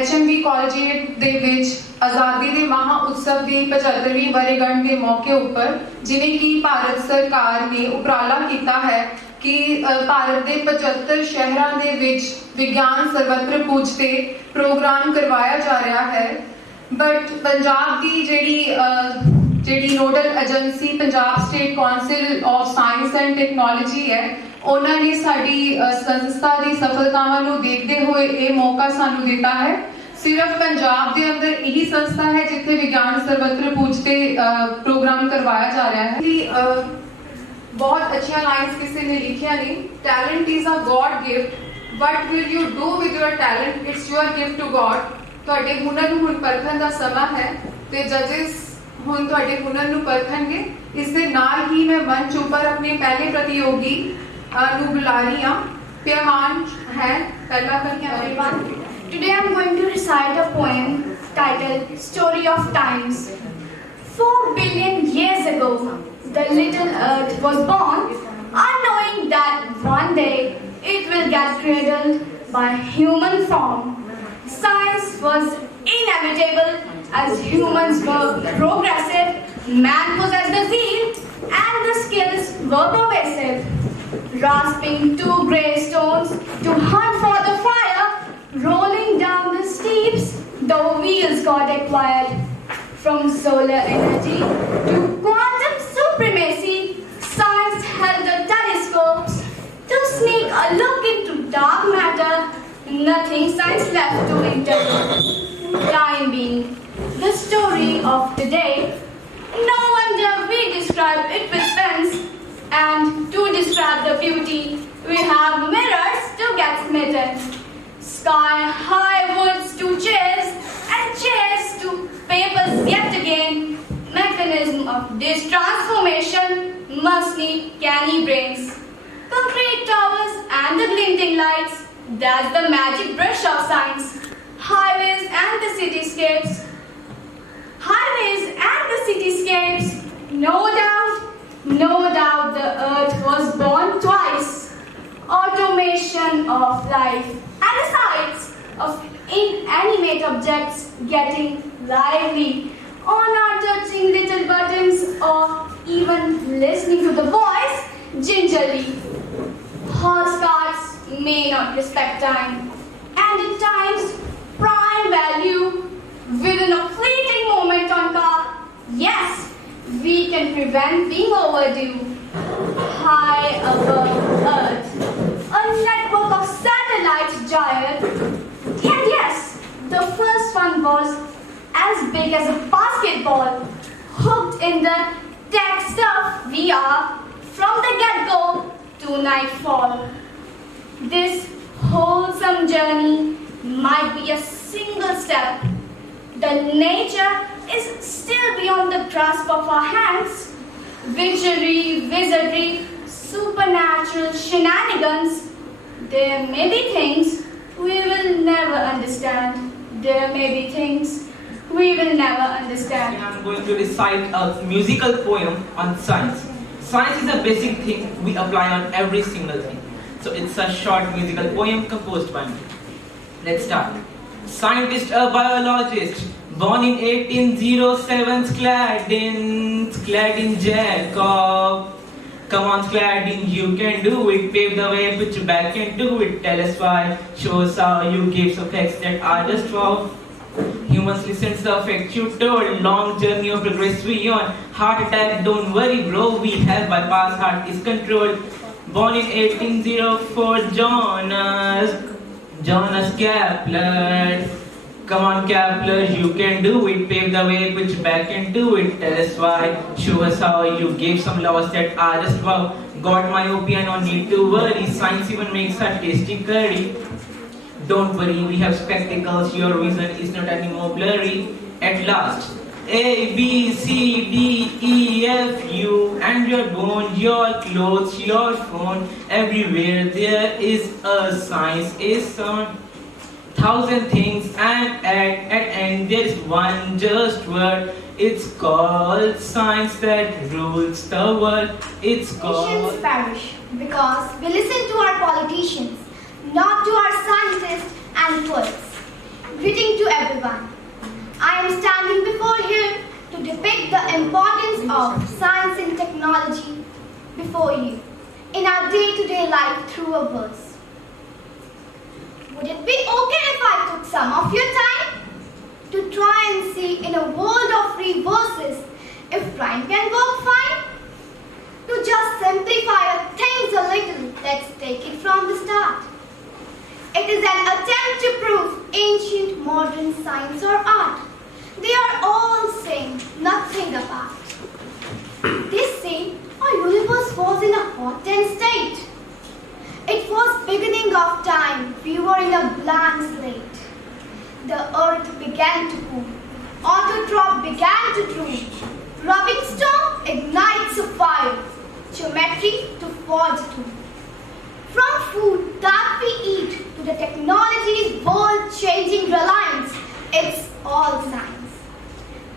HMB ਕਾਲਜੇਟ ਦੇ ਵਿੱਚ ਆਜ਼ਾਦੀ ਦੇ ਮਹਾ ਉਤਸਵ ਦੀ 75ਵੀਂ ਵਰ੍ਹੇਗੰਢ ਦੇ ਮੌਕੇ ਉੱਪਰ ਜਿਵੇਂ ਕਿ ਭਾਰਤ ਸਰਕਾਰ ਨੇ ਉਪਰਾਲਾ ਕੀਤਾ ਹੈ ਕਿ ਭਾਰਤ ਦੇ 75 ਸ਼ਹਿਰਾਂ ਦੇ ਵਿੱਚ ਵਿਗਿਆਨ ਸਰਵਤਰ ਪੂਜ ਤੇ ਪ੍ਰੋਗਰਾਮ ਕਰਵਾਇਆ ਜਾ ਰਿਹਾ ਹੈ। ਬਟ ਪੰਜਾਬ ਦੀ ਜਿਹੜੀ nodal agency Punjab state council of science and technology ਹੈ, ਉਹਨਾਂ ਨੇ ਸਾਡੀ ਸੰਸਥਾ ਦੀ ਸਫਲਤਾਵਾਂ ਨੂੰ ਦੇਖਦੇ ਹੋਏ ਇਹ ਮੌਕਾ ਸਾਨੂੰ ਦਿੱਤਾ ਹੈ। ਸਿਰਫ ਪੰਜਾਬ ਦੇ ਅੰਦਰ ਇਹੀ ਸੰਸਥਾ ਹੈ ਜਿੱਥੇ ਵਿਗਿਆਨ ਸਰਵਤਰ ਪੂਜ ਤੇ ਪ੍ਰੋਗਰਾਮ ਕਰਵਾਇਆ ਜਾ ਰਿਹਾ ਹੈ। ਬਹੁਤ ਅੱਛੀਆਂ ਲਾਈਨਸ ਕਿਸੇ ਨੇ ਲਿਖੀਆਂ ਨੇ, talent is a God gift, what will you do with your talent, it's your gift to God. ਤੁਹਾਡੇ ਹੁਨਰ ਨੂੰ ਹੁਣ ਪਰਖਣ ਦਾ ਸਮਾਂ ਹੈ ਤੇ ਜੱਜਸ ਹੁਣ ਤੁਹਾਡੇ ਹੁਨਰ ਨੂੰ ਪਰਖਣਗੇ। ਇਸ ਦੇ ਨਾਲ ਹੀ ਮੈਂ ਮੰਚ ਉੱਪਰ ਆਪਣੇ ਪਹਿਲੇ ਪ੍ਰਤੀਯੋਗੀ ਨੂੰ ਬੁਲਾ ਰਹੀ ਹਾਂ। ਪਿਆਮਾਨ ਹੈ ਪਹਿਲਾ ਪ੍ਰਤੀਯੋਗੀ। Today I am going to recite a poem titled Story of Times. 4 billion years ago, the little earth was born, unknowing that one day it will get cradled by human form. Science was inevitable as humans were progressive, man possessed the zeal and the skills were pervasive. Grasping 2 grey stones to hunt for the fire, rolling down the steeps, the wheels got acquired. From solar energy to quantum supremacy, science held the telescopes to sneak a look into dark matter. Nothing science left to interpret. Time being the story of today, no wonder we describe it with pens, and to describe the beauty, we have mirrors to get smitten. Sky-high woods to chairs, and chairs to papers yet again. Mechanism of this transformation must need canny brains. Concrete towers and the glinting lights, that's the magic brush of science. Highways and the cityscapes. Highways and the cityscapes. No doubt the earth was born twice. Automation of life and the sights of inanimate objects getting lively on our touching little buttons or even listening to the voice gingerly. Horse carts may not respect time, and at times prime value within a fleeting moment on car. Yes, we can prevent being overdue. High above earth, a network of satellites gyred. And yes, the first one was as big as a basketball, hooked in the tech stuff we are from the get-go to nightfall. This wholesome journey might be a single step. The nature is still beyond the grasp of our hands. Wizardry, supernatural shenanigans. There may be things we will never understand. There may be things we will never understand. I'm going to recite a musical poem on science. Science is a basic thing we apply on every single thing. So it's a short musical poem composed by me. Let's start. Scientist, a biologist, born in 1807, clad in Jacob. Come on, Skladin, you can do it. Pave the way, put your back and do it. Tell us why, show us how. You give some facts that are just wow. Humans listen to the facts you told. Long journey of progress we on. Heart attack, don't worry, bro. We have bypass, heart is controlled. Born in 1804, Johannes Kepler. Come on, Kepler, you can do it. Pave the way, put your back and do it. Tell us why, show us how. You gave some laws that are just wow. Got myopia, no need to worry. Science even makes a tasty curry. Don't worry, we have spectacles. Your vision is not anymore blurry. At last, A, B, C, D, E, F, U, and your bone, your clothes, your phone. Everywhere there is a science, is sound. 1,000 things and at end there is one just word. It's called science that rules the world. It's called... Nations perish because we listen to our politicians, not to our scientists and poets. greeting to everyone. I am standing before here to depict the importance of science and technology before you in our day-to-day life through a verse. Would it be okay if I took some of your time to try and see in a world of free verses if rhyme can work fine? To just simplify things a little, let's take it from the start. It is an attempt to prove ancient, modern science or art. They are all same, nothing apart. They say our universe was in a hot and state. It was beginning of time, we were in a blank slate. The earth began to cool, autotroph began to drool. Rubbing stone ignites a fire, geometry to forge through. From food that we eat to the technology's world-changing reliance, it's all science.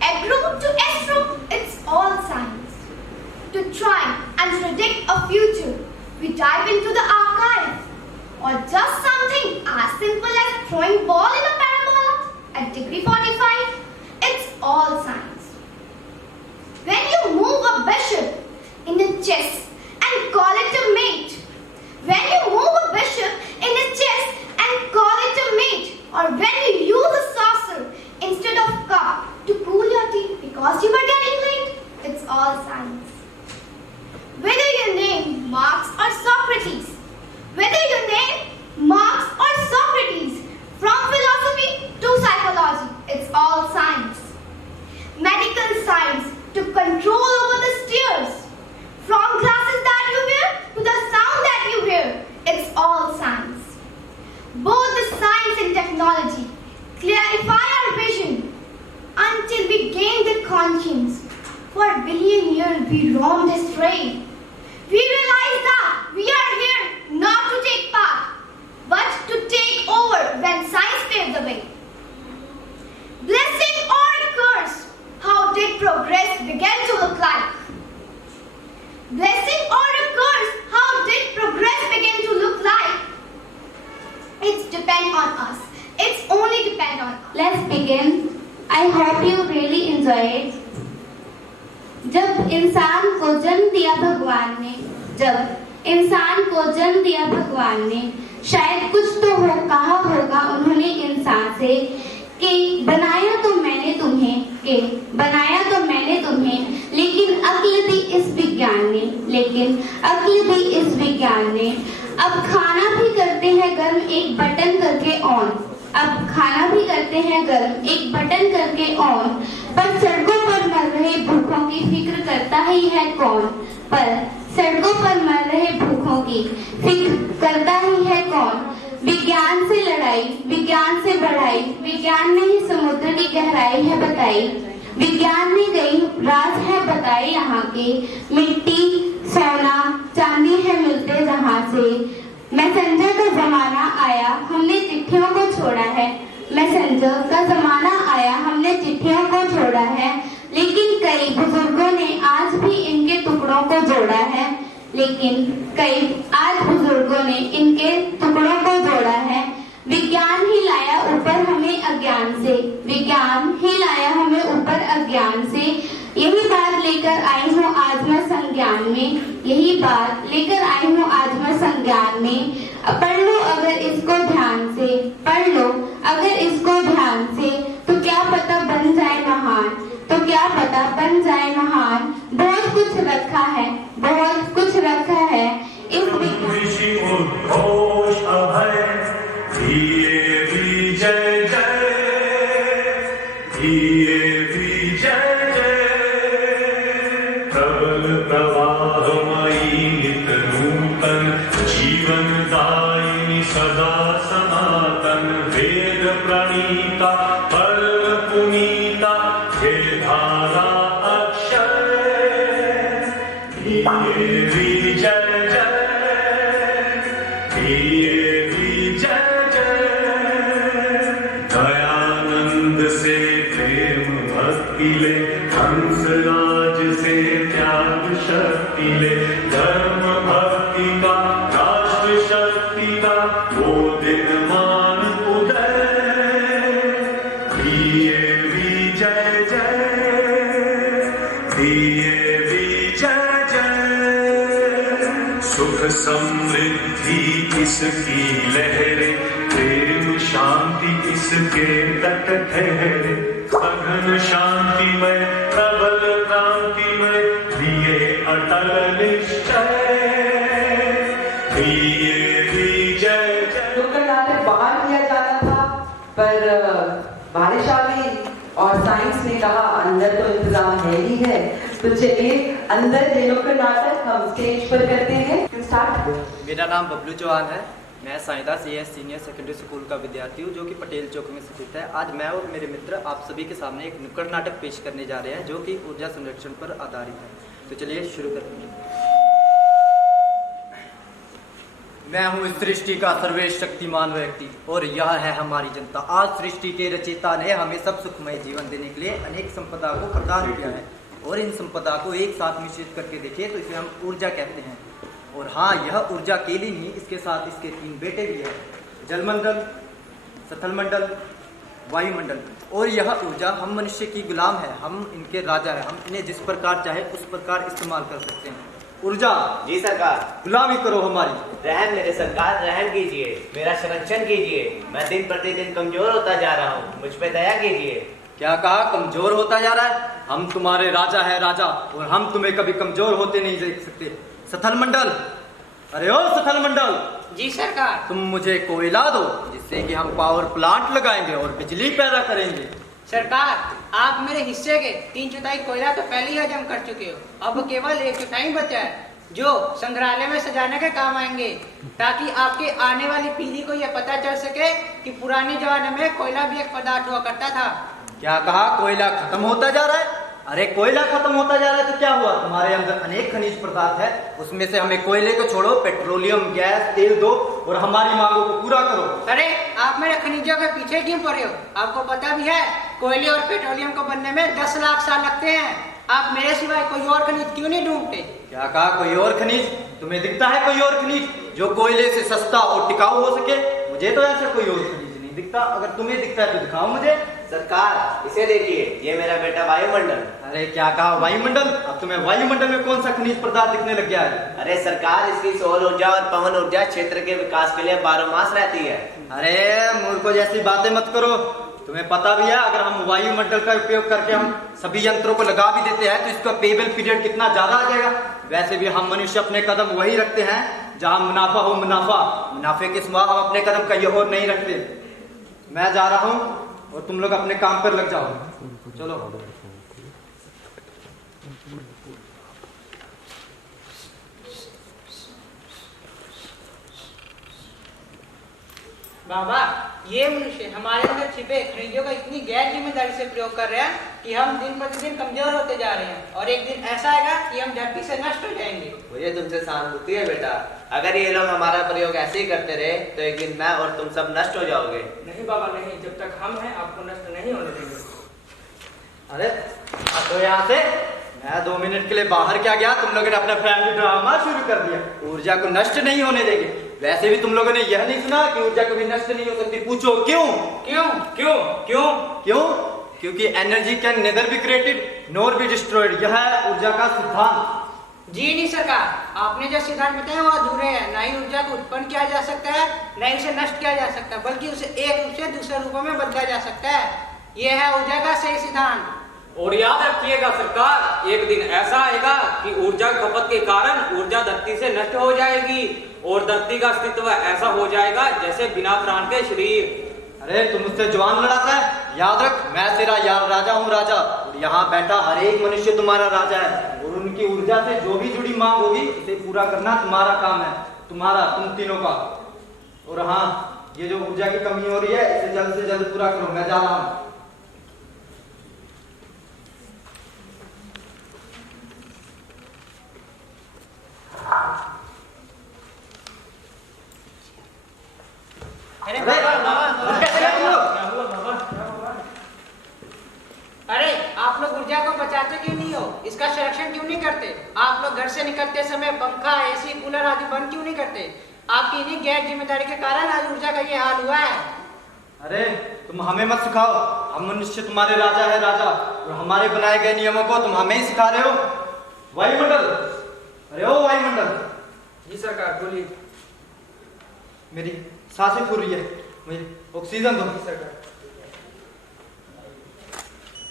Agro to astro, it's all science. To try and predict a future, we dive into the archive. Or just something as simple as throwing ball in a parabola at degree 45, it's all science. When you move a bishop in a chess and call it a mate, when you move a bishop in a chess and call it a mate, or when you use a saucer instead of cup to cool your tea because you were getting late, it's all science. Whether you name Marx or Socrates, whether you name Marx or Socrates, from philosophy to psychology, it's all science. Medical science to control over the stairs, from glasses that you wear to the sound that you hear, it's all science. Both the science and technology clarify our vision until we gain the conscience. For a billion years we roamed astray. We realize that we are here not to take part, but to take over when science paved the way. Blessing or a curse, how did progress begin to look like? Blessing or a curse, how did progress begin to look like? It's depend on us. It's only depend on us. Let's begin. I hope you really enjoy it. जब इंसान को जन्म दिया भगवान ने, जब इंसान को जन्म दिया भगवान ने, शायद कुछ तो हो कहा होगा उन्होंने इंसान से कि बनाया तो मैंने तुम्हें, कि बनाया तो मैंने तुम्हें, लेकिन अक्ल दी इस विज्ञान ने, लेकिन अक्ल दी इस विज्ञान ने। अब खाना भी करते हैं गर्म एक बटन करके ऑन, अब खाना भी करते हैं गर्म एक बटन करके ऑन, पर सड़कों पर मर रहे भूखों की फिक्र करता ही है कौन? पर सड़कों पर मर रहे भूखों की फिक्र करता ही है कौन? विज्ञान से लड़ाई, विज्ञान से बढ़ाई, विज्ञान ने ही समुद्र की गहराई है बताई, विज्ञान ने कई राज है बताए यहाँ के, मिट्टी सोना चांदी है मिलते जहाँ से। मैसेंजर का जमाना आया हमने चिट्ठियों को छोड़ा है, मैसेंजर का जमाना आया हमने चिट्ठियों को छोड़ा है, लेकिन कई बुजुर्गों ने आज भी इनके टुकड़ों को जोड़ा है, लेकिन कई आज बुजुर्गों ने इनके टुकड़ों को जोड़ा है। विज्ञान ही लाया ऊपर हमें अज्ञान से, विज्ञान ही लाया हमें ऊपर अज्ञान से। यही बात लेकर आई हूँ आज मैं संज्ञान में, यही बात लेकर आई हूँ आज मैं संज्ञान में। पढ़ लो अगर इसको ध्यान से, पढ़ लो अगर इसको ध्यान से, तो क्या पता बन जाए महान, तो क्या पता बन जाए महान। बहुत कुछ रखा है, बहुत कुछ रखा है इस सदा सनातन वेद प्रणीता पर पुनीता हे धारा अक्षर देवी जय जय, देवी जय जय। दयानंद से प्रेम भक्ति ले, हंसराज से त्याग शक्ति ले, धर्म भक्ति का राष्ट्र शक्ति का वो दिन मान उदय। DAV जय जय, DAV जय जय। सुख समृद्धि इसकी लहरे, प्रेम शांति इसके तट ठहरे। सघन शांतिमय प्रबल क्रांतिमय, दिए अटल निश्चय, DAV जय जय। नुक्कड़ नाटक बाहर किया जाना था, पर बारिश आ गई और साइंस ने कहा अंदर तो इंतजाम है ही है, तो चलिए अंदर ये नुक्कड़ नाटक हम स्टेज पर करते हैं। स्टार्ट। मेरा नाम बबलू चौहान है। मैं साईदास सीनियर सेकेंडरी स्कूल का विद्यार्थी हूँ, जो कि पटेल चौक में स्थित है। आज मैं और मेरे मित्र आप सभी के सामने एक नुक्कड़ नाटक पेश करने जा रहे हैं, जो कि ऊर्जा संरक्षण पर आधारित है। तो चलिए शुरू करते हैं। मैं हूँ इस सृष्टि का सर्वश्रेष्ठ शक्तिमान व्यक्ति, और यह है हमारी जनता। आज सृष्टि के रचयिता ने हमें सब सुखमय जीवन देने के लिए अनेक संपदा को प्रदान किया है, और इन संपदा को एक साथ मिश्रित करके देखें तो इसे हम ऊर्जा कहते हैं। और हाँ, यह ऊर्जा अकेली नहीं, इसके साथ इसके 3 बेटे भी हैं, जलमंडल, स्थलमंडल, वायुमंडल। और यह ऊर्जा हम मनुष्य की गुलाम है, हम इनके राजा है। हम इन्हें जिस प्रकार चाहे उस प्रकार इस्तेमाल कर सकते हैं। ऊर्जा जी सरकार। गुलामी करो हमारी। रहम मेरे सरकार, रहम कीजिए, मेरा संरक्षण कीजिए। मैं दिन प्रतिदिन कमजोर होता जा रहा हूँ, मुझ पे दया कीजिए। क्या कहा? कमजोर होता जा रहा है? हम तुम्हारे राजा है राजा, और हम तुम्हें कभी कमजोर होते नहीं देख सकते। स्थलमंडल, अरे ओ स्थलमंडल। जी सरकार। तुम मुझे कोयला दो, जिससे कि हम पावर प्लांट लगाएंगे और बिजली पैदा करेंगे। सरकार, आप मेरे हिस्से के 3/4 कोयला तो पहले ही हजम कर चुके हो। अब केवल 1/4 बचा है, जो संग्रहालय में सजाने के काम आएंगे, ताकि आपके आने वाली पीढ़ी को यह पता चल सके कि पुराने जमाने में कोयला भी एक पदार्थ हुआ करता था। क्या कहा? कोयला खत्म होता जा रहा है? अरे कोयला खत्म होता जा रहा है तो क्या हुआ? तुम्हारे अंदर अनेक खनिज पदार्थ है, उसमें से हमें कोयले को छोड़ो, पेट्रोलियम गैस तेल दो और हमारी मांगों को पूरा करो। अरे आप मेरे खनिजों के पीछे क्यों पड़े हो? आपको पता भी है कोयले और पेट्रोलियम को बनने में 10 लाख साल लगते हैं। आप मेरे सिवाय कोई और खनिज क्यों नहीं ढूंढते? क्या कहा? कोई और खनिज? तुम्हें दिखता है कोई और खनिज जो कोयले से सस्ता और टिकाऊ हो सके? मुझे तो ऐसा कोई और खनिज नहीं दिखता। अगर तुम्हें दिखता है तो दिखाओ मुझे। सरकार, इसे देखिए, ये मेरा बेटा वायुमंडल। अरे क्या कहा? वायुमंडल? अब तुम्हें वायुमंडल में कौन सा खनिज पदार्थ दिखने लग गया है? अरे सरकार, इसकी सौर ऊर्जा और पवन ऊर्जा क्षेत्र के विकास के लिए 12 मास रहती है। अरे मूर्खों जैसी बातें मत करो। तुम्हें पता भी है, अगर हम वायुमंडल का उपयोग करके हम सभी यंत्रों को लगा भी देते हैं तो इसका पेबल पीरियड कितना ज्यादा आ जाएगा। वैसे भी हम मनुष्य अपने कदम वही रखते हैं जहां मुनाफा हो मुनाफा, मुनाफे के सिवा हम अपने कदम कहीं और नहीं रखते। मैं जा रहा हूं और तुम लोग अपने काम पर लग जाओ। चलो। बाबा, ये मनुष्य हमारे अंदर छिपे खनिजों का इतनी गैर जिम्मेदारी से प्रयोग कर रहे हैं कि हम दिन प्रतिदिन कमजोर होते जा रहे हैं, और एक दिन ऐसा आएगा कि हम धरती से नष्ट हो जाएंगे। मुझे तुमसे सहानुभूति है बेटा। अगर ये लोग हमारा प्रयोग ऐसे ही करते रहे तो एक दिन मैं और तुम सब नष्ट हो जाओगे। नहीं बाबा नहीं, जब तक हम हैं आपको नष्ट नहीं होने देंगे। अरे तो यहाँ से मैं 2 मिनट के लिए बाहर क्या गया, तुम लोगों ने अपना फैमिली ड्रामा शुरू कर दिया। ऊर्जा को नष्ट नहीं होने देंगे। वैसे भी तुम लोगों ने यह नहीं सुना कि ऊर्जा कभी नष्ट नहीं हो सकती। पूछो क्यों? क्यों क्यों क्यों क्यों? क्योंकि energy can nether be created nor be destroyed. यह है ऊर्जा का सिद्धांत। जी नहीं सरकार, आपने जो सिद्धांत बताया वो अधूरे हैं। ना ही ऊर्जा को उत्पन्न किया जा सकता है, न ही उसे नष्ट किया जा सकता, बल्कि उसे एक रूप से दूसरे रूपों में बदला जा सकता है। यह है ऊर्जा का सही सिद्धांत। और याद रखिएगा सरकार, एक दिन ऐसा आएगा कि ऊर्जा खपत के कारण ऊर्जा धरती से नष्ट हो जाएगी और धरती का अस्तित्व ऐसा हो जाएगा जैसे बिना प्राण के शरीर। अरे तुम मुझसे जवान लड़ाता है? याद रख, मैं तेरा यार राजा हूँ राजा, और यहाँ बैठा हर एक मनुष्य तुम्हारा राजा है, और उनकी ऊर्जा से जो भी जुड़ी मांग होगी उसे पूरा करना तुम्हारा काम है, तुम्हारा, तुम तीनों का। और हाँ, ये जो ऊर्जा की कमी हो रही है इसे जल्द से जल्द पूरा करो। मैं जा रहा हूँ। अरे अरे आप लोग ऊर्जा को बचाते क्यों नहीं हो? इसका संरक्षण क्यों नहीं करते? आप लोग घर से निकलते समय पंखा, एसी, कूलर आदि बंद क्यों नहीं करते? आपकी इन्हीं गैर जिम्मेदारी के कारण आज ऊर्जा का ये हाल हुआ है। अरे तुम हमें मत सिखाओ, हम मनुष्य तुम्हारे राजा है राजा, और हमारे बनाए गए नियमों को तुम हमें ही सिखा रहे हो। वायुमंडल, अरे ओ वायुमंडल। जी सरकार, बोलिए। मेरी सांसें फूल रही है, मुझे ऑक्सीजन दो।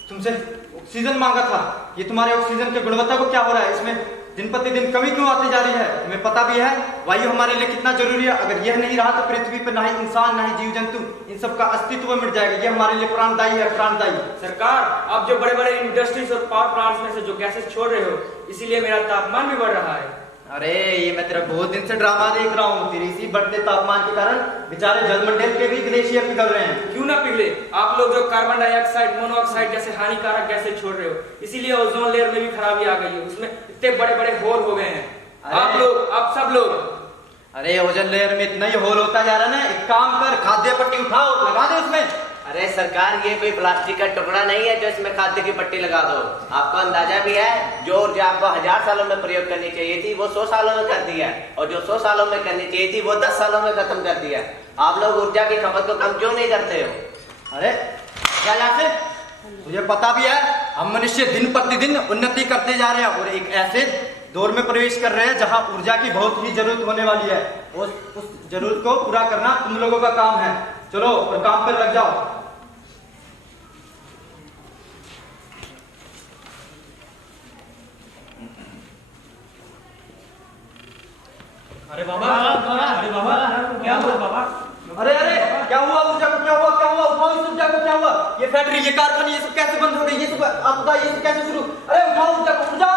तुमसे ऑक्सीजन मांगा था, ये तुम्हारे ऑक्सीजन की गुणवत्ता को क्या हो रहा है? इसमें दिन प्रतिदिन कमी क्यों आती जा रही है? तुम्हें पता भी है वायु हमारे लिए कितना जरूरी है। अगर यह नहीं रहा तो पृथ्वी पर ना ही इंसान ना ही जीव जंतु इन सब का अस्तित्व मिट जाएगा। यह हमारे लिए प्राणदायी है, प्राणदायी। सरकार, आप जो बड़े बड़े इंडस्ट्रीज और पावर प्लांट्स में से जो गैसेस छोड़ रहे हो, इसीलिए मेरा तापमान भी बढ़ रहा है। अरे ये मैं तेरा बहुत दिन से ड्रामा देख रहा हूँ। तेरे इसी बढ़ते तापमान के कारण बेचारे जलमंडल के भी ग्लेशियर पिघल रहे हैं। क्यों ना पिघले? आप लोग जो कार्बन डाइऑक्साइड, मोनोऑक्साइड जैसे हानिकारक गैसें छोड़ रहे हो, इसीलिए ओजोन लेयर में भी खराबी आ गई है। उसमें इतने बड़े बड़े होल हो गए हैं। आप लोग, आप सब लोग। अरे ओजोन लेयर में इतना ही होल होता जा रहा है ना। एक काम कर, खाद्य पट्टी उठाओ, लगा दे उसमें। अरे सरकार, ये कोई प्लास्टिक का टुकड़ा नहीं है जो इसमें खाद्य की पट्टी लगा दो। आपको अंदाजा भी है, जो ऊर्जा आपको 1000 सालों में प्रयोग करनी चाहिए थी वो 100 सालों में कर दी है, और जो 100 सालों में करनी चाहिए थी वो 10 सालों में खत्म कर दिया। आप लोग ऊर्जा की खपत को कम क्यों नहीं करते हो? अरे क्या यहाँ से तुझे पता भी है, हम मनुष्य दिन प्रतिदिन उन्नति करते जा रहे हैं और एक ऐसे दौर में प्रवेश कर रहे हैं जहाँ ऊर्जा की बहुत ही जरूरत होने वाली है। उस जरूरत को पूरा करना तुम लोगों का काम है। चलो और काम पर लग जाओ। अरे बाबा, अरे बाबा, क्या हुआ बाबा? अरे अरे क्या हुआ? ऊर्जा को क्या हुआ? क्या हुआ? उठाओ इस ऊर्जा को। क्या हुआ? ये फैक्ट्री, ये कारखाने, ये सब कैसे बंद हो गई? ये सब आपदा, ये सब कैसे शुरू? अरे उठाओ ऊर्जा को। ऊर्जा,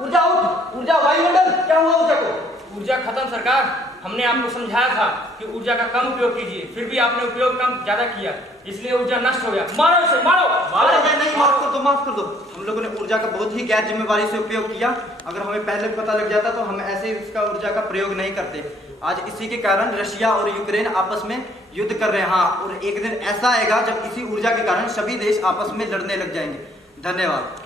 ऊर्जा उठ, ऊर्जा। वायुमंडल, क्या हुआ ऊर्जा को? ऊर्जा खत्म सरकार। हमने आपको समझाया था कि ऊर्जा का कम उपयोग कीजिए, फिर भी आपने उपयोग कम ज्यादा किया, इसलिए ऊर्जा नष्ट हो गया। मारो इसे, मारो। अरे मैं नहीं, माफ कर दो, माफ कर दो। हम लोगों ने ऊर्जा का बहुत ही गैर जिम्मेवारी से उपयोग किया। अगर हमें पहले पता लग जाता तो हम ऐसे इसका ऊर्जा का प्रयोग नहीं करते। आज इसी के कारण रशिया और यूक्रेन आपस में युद्ध कर रहे हैं। हाँ, और एक दिन ऐसा आएगा जब इसी ऊर्जा के कारण सभी देश आपस में लड़ने लग जाएंगे। धन्यवाद।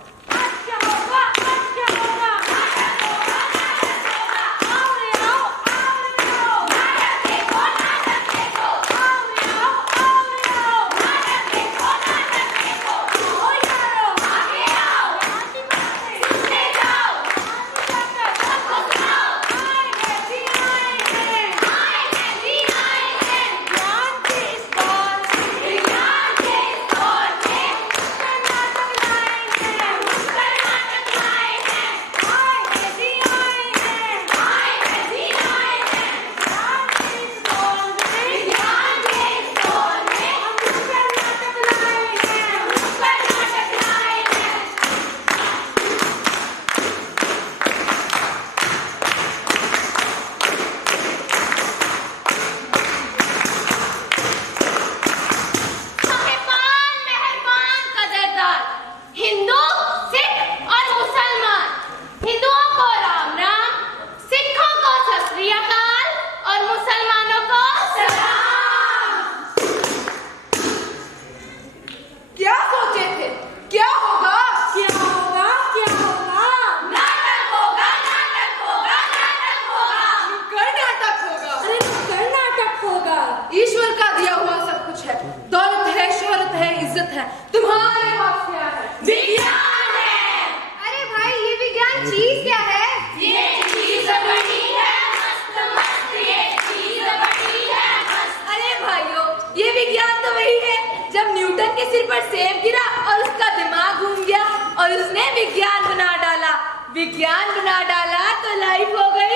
ईश्वर का दिया हुआ सब कुछ है, दौलत है, शोहरत है, इज्जत है। तुम्हारे पास क्या है? विज्ञान है। अरे भाई, ये विज्ञान चीज क्या है? ये चीज बड़ी है मस्त मस्त, ये चीज बड़ी है मस्त। अरे भाइयों, ये विज्ञान तो वही है जब न्यूटन के सिर पर सेब गिरा और उसका दिमाग घूम गया और उसने विज्ञान बना डाला। विज्ञान बना डाला तो लाइफ हो गई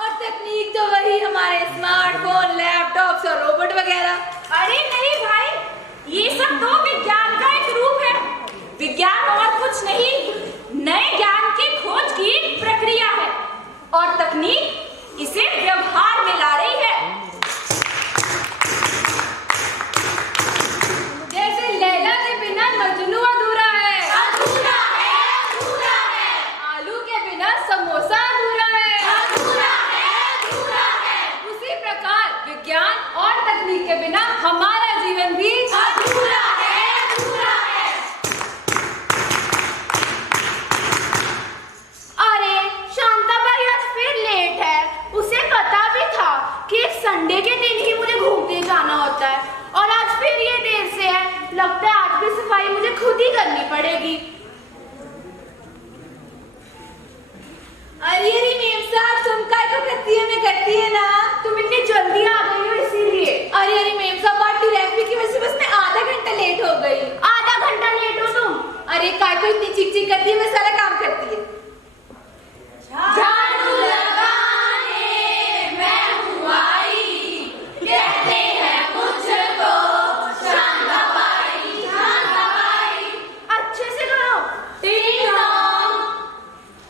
और तकनीक तो वही हमारे स्मार्टफोन, लैपटॉप्स और रोबोट वगैरह। अरे नहीं भाई, ये सब तो विज्ञान का एक रूप है। विज्ञान और कुछ नहीं, नए ज्ञान की खोज की प्रक्रिया है और तकनीक इसे व्यवहार में ला रही है। जैसे लैला के बिना मजनू अधूरा है, अधूरा है, अधूरा है। आलू के बिना समोसा अधूरा है, अधूरा है, अधूरा है। उसी प्रकार विज्ञान और तकनीक के बिना हमारा जीवन भी अधूरा है, अधूरा है। अरे शांता भाई आज फिर लेट है। लगता है आज की सफाई मुझे खुद ही करनी पड़ेगी। अरे अरे मेम साहब, तुम काय को करती है? मैं करती है ना। तुम इतनी जल्दी आ गई हो इसीलिए। अरे अरे मेम साहब, आज ट्रैफिक की वजह से बस मैं आधा घंटा लेट हो गई। आधा घंटा लेट हो तुम? अरे काय को इतनी चिक चिक करती है? मैं सारा काम करती है। झाड़ू लगाने मैं हूँ आई, कहते हैं मुझको शांता बाई, शांता बाई। अच्छे से करो। टिंग टॉन्ग।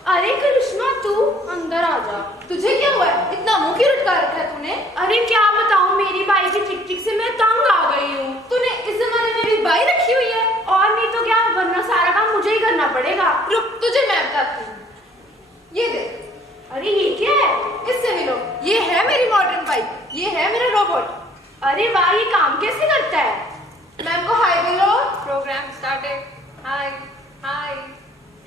अरे करिश्मा, तू अंदर आ जा। तुझे क्या हुआ है? इतना मुंह क्यों लटका रखा है तूने? अरे क्या बताऊं, मेरी बाई की चिक चिक से मैं तंग आ गई हूँ। तूने इस जमाने में भी बाई रखी हुई है? और नहीं तो क्या, वरना सारा काम मुझे ही करना पड़ेगा। रुक, तुझे मैं बताती हूँ। ये देख। अरे ये क्या है? इससे मिलो। ये है मेरी मॉडर्न बाई, ये है मेरा रोबोट। अरे वाह, ये काम कैसे करता है? मैम को हाय बोलो। Programme started. Hi hi.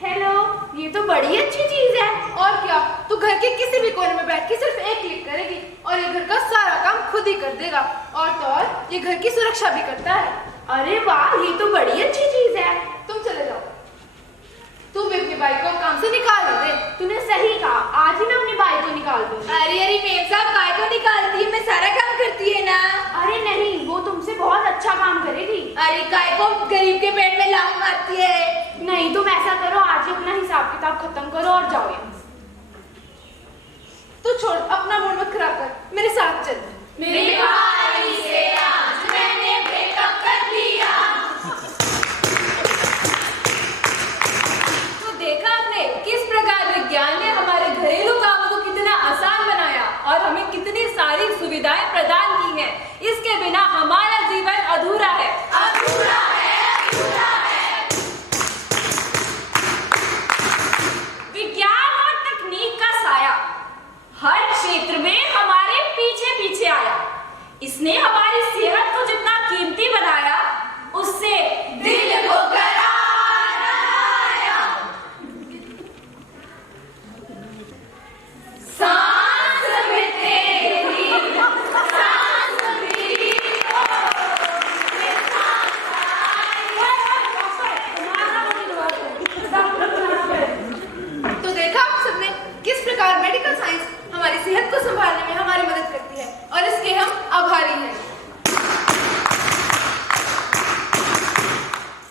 Hello, ये तो बड़ी अच्छी चीज है। और क्या, तू घर के किसी भी कोने में बैठ के सिर्फ एक क्लिक करेगी और ये घर का सारा काम खुद ही कर देगा। और तो और ये घर की सुरक्षा भी करता है। अरे वाह, ये तो बड़ी अच्छी चीज है। तुम चले जाओ। तू भी अपनी बाइक को काम से निकाल दे। तूने सही कहा, आज ही मैं अपनी बाइक को निकाल दूंगी। अरे अरे मेम साहब, बाइक को निकालती है? मैं सारा काम करती है ना। अरे नहीं, वो तुमसे बहुत अच्छा काम करेगी। अरे काय को गरीब के पेट में लात मारती है। नहीं, तुम ऐसा करो, आज ही अपना हिसाब किताब खत्म करो और जाओ यहाँ से। तू छोड़, अपना मूड मत खराब कर, मेरे साथ चल। मेरी भाई से आज मैंने ब्रेकअप कर दिया। तो देखा आपने किस प्रकार विज्ञान ने हमारे घरेलू कामों को कितना आसान बनाया और हमें कितनी सारी सुविधाएं प्रदान की हैं। इसके बिना हमारा जीवन अधूरा है, अधूरा है, अधूरा है। विज्ञान और तकनीक का साया हर क्षेत्र में हमारे पीछे पीछे आया। इसने हमारी सेहत को जितना कीमती बनाया, उससे दिल को करार आया। सांस में तेरी, सांस मेरी, तो देखा आप सबने किस प्रकार मेडिकल साइंस हमारी सेहत को संभालने में हमारी मदद करती है और इसके हम आभारी हैं।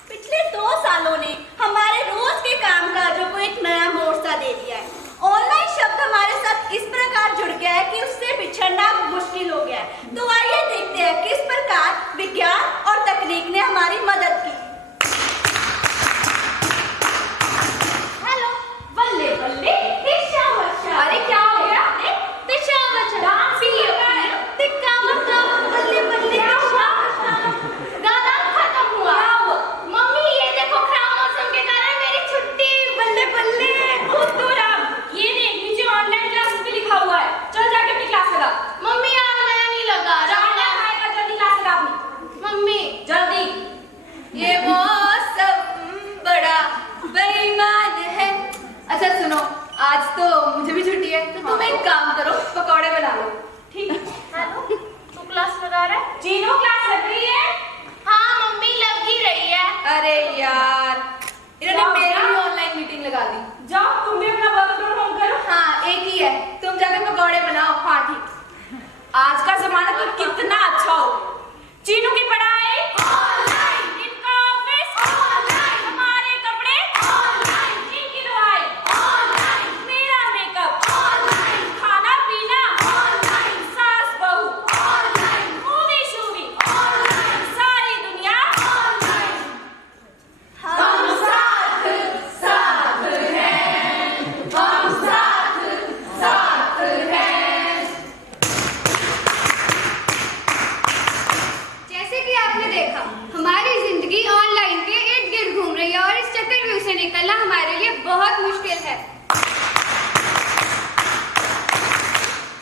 पिछले 2 सालों ने हमारे रोज के कामकाजों को एक नया मोर्चा दे दिया है। ऑनलाइन शब्द हमारे साथ इस प्रकार जुड़ गया है कि उससे बिछड़ना मुश्किल हो गया है। तो आइए देखते हैं किस प्रकार विज्ञान और तकनीक ने हमारी मदद की। हेलो, बल्ले बल्ले, दिशा वर्षा। अरे क्या हो गया? दिशा वर्षा डांस की टिक्का मतलब बल्ले बल्ले गाना खत्म हुआ। मम्मी, ये देखो, खराब मौसम के कारण मेरी छुट्टी। बल्ले बल्ले ये देख, नीचे ऑनलाइन क्लास भी लिखा हुआ है। चल जाके अपनी क्लास लगा। मम्मी यार, मैं नहीं लगा जाना आएगा, जल्दी क्लास लगा अपनी। मम्मी, जल्दी। ये मौसम बड़ा बेईमान है। अच्छा सुनो, आज तो मुझे भी छुट्टी है, तो तुम एक काम करो, पकौड़े बना लो। ठीक है। हेलो, तू क्लास लगा रहा है? जीनो क्लास लग रही है? हाँ मम्मी, लग ही रही है। अरे यार, इन्होंने मेरी भी ऑनलाइन मीटिंग लगा दी। जाओ, तुम भी अपना वर्क फ्रॉम होम करो। हाँ, एक ही है, तुम जाके पकौड़े बनाओ। हाँ ठीक। आज का जमाना तो कितना अच्छा हो। चीनू की पढ़ाई ऑनलाइन, इनका ऑफिस ऑनलाइन, हमारे कपड़े ऑनलाइन, इनकी धुलाई ऑनलाइन, मेरा मेकअप ऑनलाइन, खाना पीना ऑनलाइन, सास बहू ऑनलाइन, मूवी शूवी ऑनलाइन, सारी दुनिया ऑनलाइन। हम साथ साथ हैं, हम साथ साथ हैं। जैसे कि आपने देखा, हमारी जिंदगी ऑनलाइन के इर्द गिर्द घूम रही है और इस चक्रव्यूह से निकलना हमारे लिए बहुत मुश्किल है।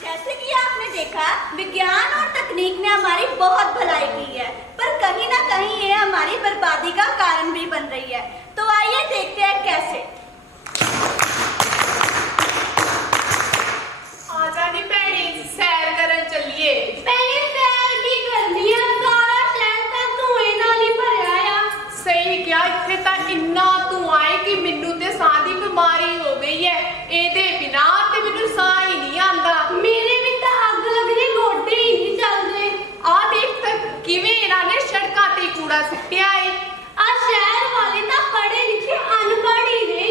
जैसे कि आपने देखा, विज्ञान और तकनीक ने हमारी बहुत भलाई की है, पर कहीं ना कहीं ये हमारी बर्बादी का कारण भी बन रही है। तो आइए देखते हैं कैसे। आजादी पैड़ी सैर करन चलिए। पहले सैर की करनी है, सारा शहर का धुएं नाल ही भरिया है। क्या इतने तक इन्ना तू आए कि मिन्नू ते साह दी बीमारी हो गई है एदे बिना ते मिन्नू साह ही नहीं आंदा मेरे भी तो अग लगदी गोडे ही नहीं चलदे आ देख तक किवें इन्हां ने सड़कां ते कूड़ा सुट्टिया है आ शहर वाले तो पढ़े लिखे अनपढ़ ही ने।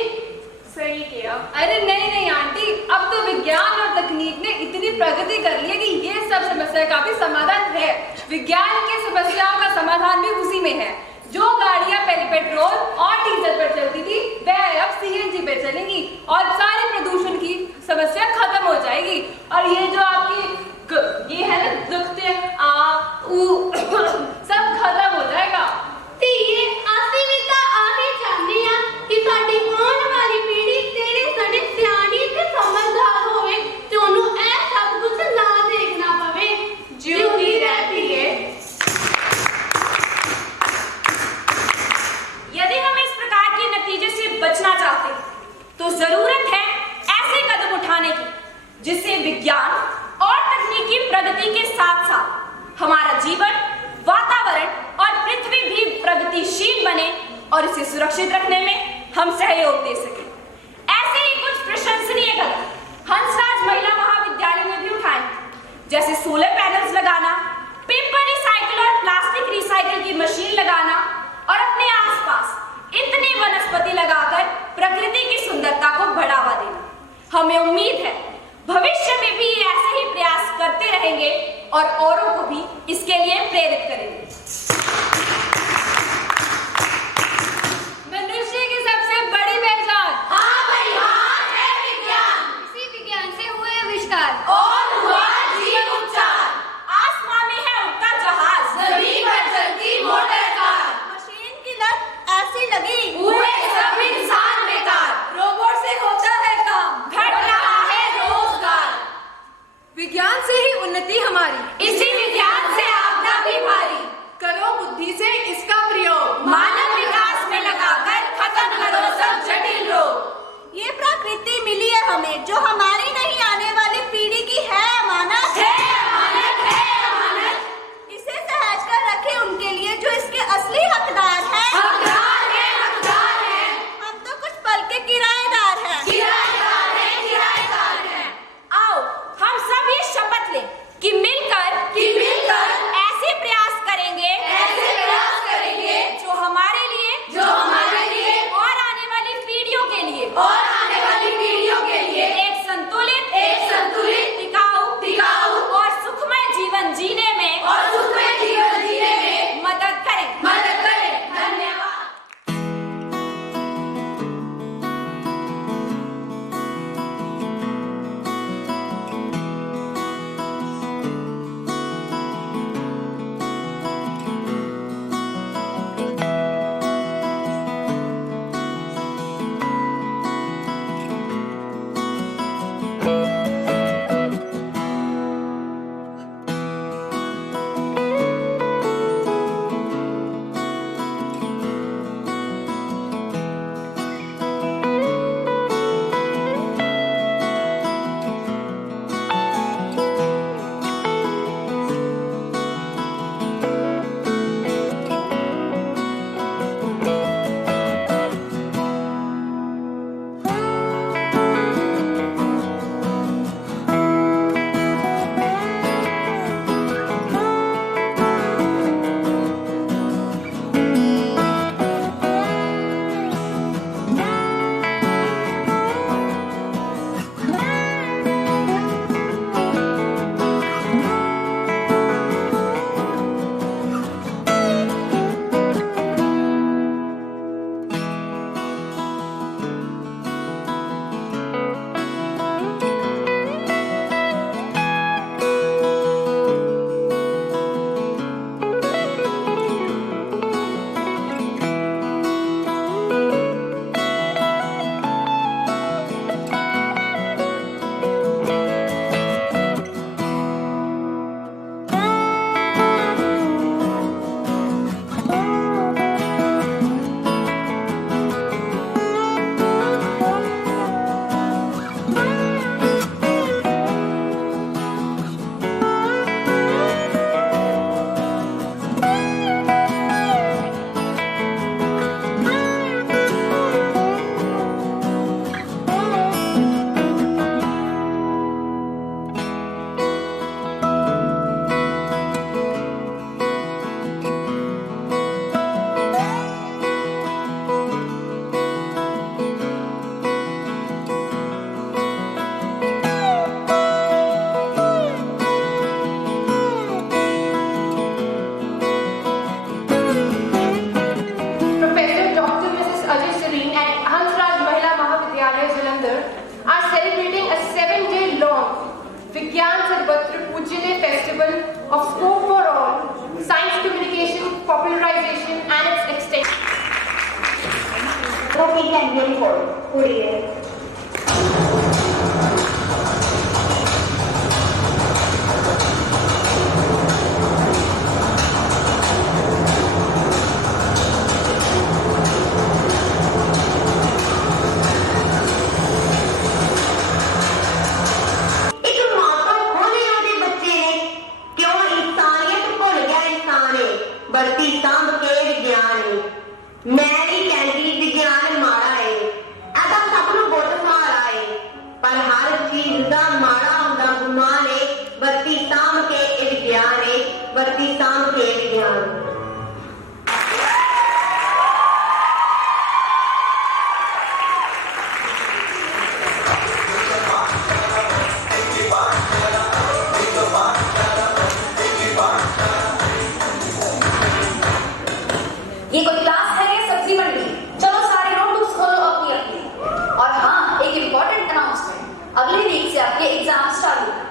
सही किया। अरे नहीं आंटी, अब तो विज्ञान और तकनीक ने इतनी प्रगति कर ली है कि ये सब समस्या का भी समाधान है। विज्ञान की समस्याओं का समाधान भी उसी में है। जो गाड़ियां पहले पेट्रोल और डीजल पर चलती थी वह अब सीएनजी पे चलेंगी और सारे प्रदूषण की समस्या खत्म हो जाएगी। और ये जो आपकी ये है ना दुखते सब खत्म हो जाएगा। ਧੀਏ ਅਸੀਂ ਵੀ ਤਾਂ ਆਹੀ ਚਾਹੁੰਦੇ ਆ ਕਿ ਸਾਡੀ ਆਉਣ ਵਾਲੀ ਪੀੜ੍ਹੀ ਤੇਰੇ ਸਣੇ ਸਿਆਣੀ ਤੇ ਸਮਝਦਾਰ ਹੋਵੇ ਤੇ ਉਹਨੂੰ ਇਹ ਸਭ ਕੁਝ ਨਾ ਦੇਖਣਾ ਪਵੇ। ਜਿਉਂਦੀ ਰਹਿ ਧੀਏ। यदि हम इस प्रकार के नतीजे से बचना चाहते हैं तो जरूरत है ऐसे कदम उठाने की जिससे विज्ञान और तकनीकी प्रगति के साथ साथ हमारा जीवन, वातावरण और पृथ्वी भी प्रगतिशील बने और इसे सुरक्षित रखने में हम सहयोग दे सकें। ऐसे ही कुछ प्रशंसनीय कदम हंसराज महिला महाविद्यालय में भी उठाए, जैसे सोलर पैनल्स लगाना, पेपर रिसाइकिल और प्लास्टिक रिसाइकिल की मशीन लगाना और अपने आसपास इतनी वनस्पति लगाकर प्रकृति की सुंदरता को बढ़ावा देना। हमें उम्मीद है भविष्य में भी ऐसे ही प्रयास करते रहेंगे और औरों को भी इसके लिए प्रेरित करेंगे। मनुष्य की सबसे बड़ी पहचान हाँ भाई हाँ है विज्ञान। इसी विज्ञान से हुए आविष्कार और हुआ जीवन उपचार। आसमां में है उड़ता जहाज, जमीन पर चलती मोटर कार। मशीन की लत ऐसी लगी हुए सब इंसान बेकार। रोबोट से होता है काम, घट रहा है रोजगार। विज्ञान से ही उन्नति हमारी, इसी विज्ञान से आपदा भी भारी। करो बुद्धि से इसका प्रयोग, मानव विकास में लगाकर खत्म करो सब जटिल रोग। ये प्रकृति मिली है हमें जो हमारी नहीं आने वाली पीढ़ी की है अमानत। है अमानत, है अमानत। इसे सहज कर रखे उनके लिए जो इसके असली हकदार हैं। हकदार है, हकदार है। हम तो कुछ पल के किराएदार हैं। किराएदार है, किराएदार है। आओ हम सब ये शपथ लें कि मिलकर ऐसे प्रयास करेंगे जो हमारे लिए और आने वाली पीढ़ियों के लिए एक Pujane Festival of Scope for All, Science Communication, Popularization and its Extension. बढ़ती सांभ के विज्ञान मैं भी कहती विज्ञान माड़ा है ऐसा सब नु बहुत सहारा है पर हर चीज का माड़ा हुंदा गुमान है बढ़ती सांभ के विज्ञान है बढ़ती सांभ के विज्ञान ये कोई क्लास है या सब्जी मंडी? चलो सारे नोटबुक्स खोलो अपनी अपनी। और हाँ, एक इम्पोर्टेंट अनाउंसमेंट, अगले वीक से आपके एग्जाम्स चालू।